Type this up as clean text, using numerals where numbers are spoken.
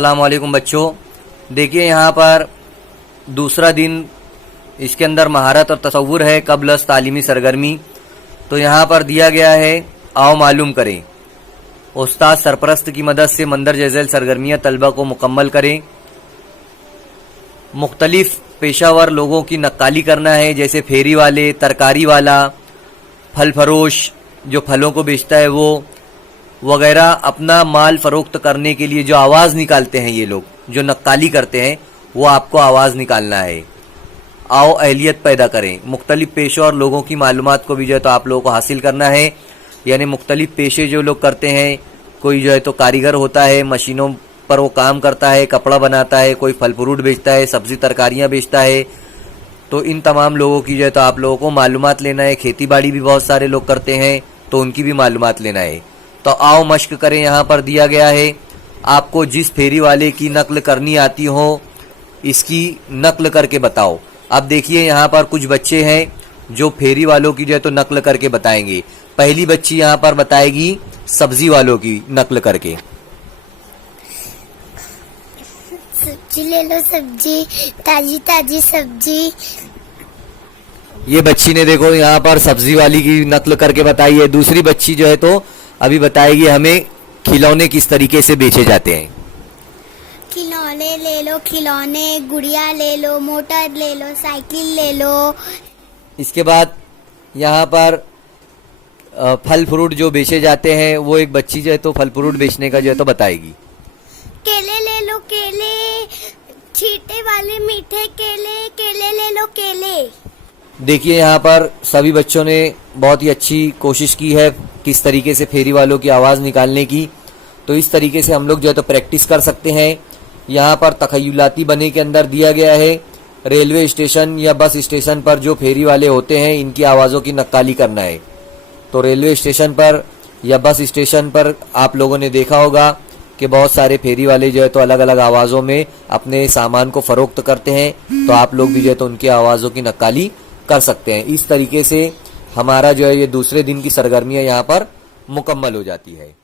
अस्सलाम वालेकुम बच्चों। देखिए यहाँ पर दूसरा दिन, इसके अंदर महारत और तसव्वुर है कबल तालीमी सरगर्मी। तो यहाँ पर दिया गया है, आओ मालूम करें। उस्ताद सरपरस्त की मदद से मंदरज झैल सरगर्मियाँ तलबा को मुकम्मल करें। मुख्तलिफ पेशावर लोगों की नक्काली करना है, जैसे फेरी वाले, तरकारी वाला, फल फरोश जो फलों को बेचता है वो वगैरह। अपना माल फरोख्त करने के लिए जो आवाज़ निकालते हैं, ये लोग जो नक्काली करते हैं, वो आपको आवाज़ निकालना है। आओ अहलियत पैदा करें। मुख्तलिफ पेशों और लोगों की मालूमात को भी जो है तो आप लोगों को हासिल करना है। यानी मुख्तलिफ पेशे जो लोग करते हैं, कोई जो है तो कारीगर होता है, मशीनों पर वो काम करता है, कपड़ा बनाता है, कोई फल फ्रूट बेचता है, सब्जी तरकारियाँ बेचता है। तो इन तमाम लोगों की जो है तो आप लोगों को मालूमात लेना है। खेती बाड़ी भी बहुत सारे लोग करते हैं, तो उनकी भी मालूमात लेना है। तो आओ मश्क करें। यहाँ पर दिया गया है, आपको जिस फेरी वाले की नकल करनी आती हो, इसकी नकल करके बताओ। अब देखिए यहाँ पर कुछ बच्चे हैं जो फेरी वालों की जो है तो नकल करके बताएंगे। पहली बच्ची यहाँ पर बताएगी सब्जी वालों की नकल करके। सब्जी ले लो, सब्जी ताजी ताजी सब्जी। ये बच्ची ने देखो यहाँ पर सब्जी वाली की नकल करके बताई है। दूसरी बच्ची जो है तो अभी बताएगी हमें खिलौने किस तरीके से बेचे जाते हैं। खिलौने ले लो, खिलौने, गुड़िया ले लो, मोटर ले लो, साइकिल ले लो। इसके बाद यहाँ पर फल फ्रूट जो बेचे जाते हैं, वो एक बच्ची जो है तो फल फ्रूट बेचने का जो है तो बताएगी। केले ले लो, केले, छींटे वाले मीठे केले, केले ले लो, केले। देखिए यहाँ पर सभी बच्चों ने बहुत ही अच्छी कोशिश की है किस तरीके से फेरी वालों की आवाज़ निकालने की। तो इस तरीके से हम लोग जो है तो प्रैक्टिस कर सकते हैं। यहाँ पर तखय्युलाती बने के अंदर दिया गया है, रेलवे स्टेशन या बस स्टेशन पर जो फेरी वाले होते हैं, इनकी आवाज़ों की नक्काली करना है। तो रेलवे स्टेशन पर या बस स्टेशन पर आप लोगों ने देखा होगा कि बहुत सारे फेरी वाले जो है तो अलग अलग आवाज़ों में अपने सामान को फ़रोख्त करते हैं। तो आप लोग भी जो है तो उनकी आवाज़ों की नक्काली कर सकते हैं। इस तरीके से हमारा जो है ये दूसरे दिन की सरगर्मियाँ यहाँ पर मुकम्मल हो जाती है।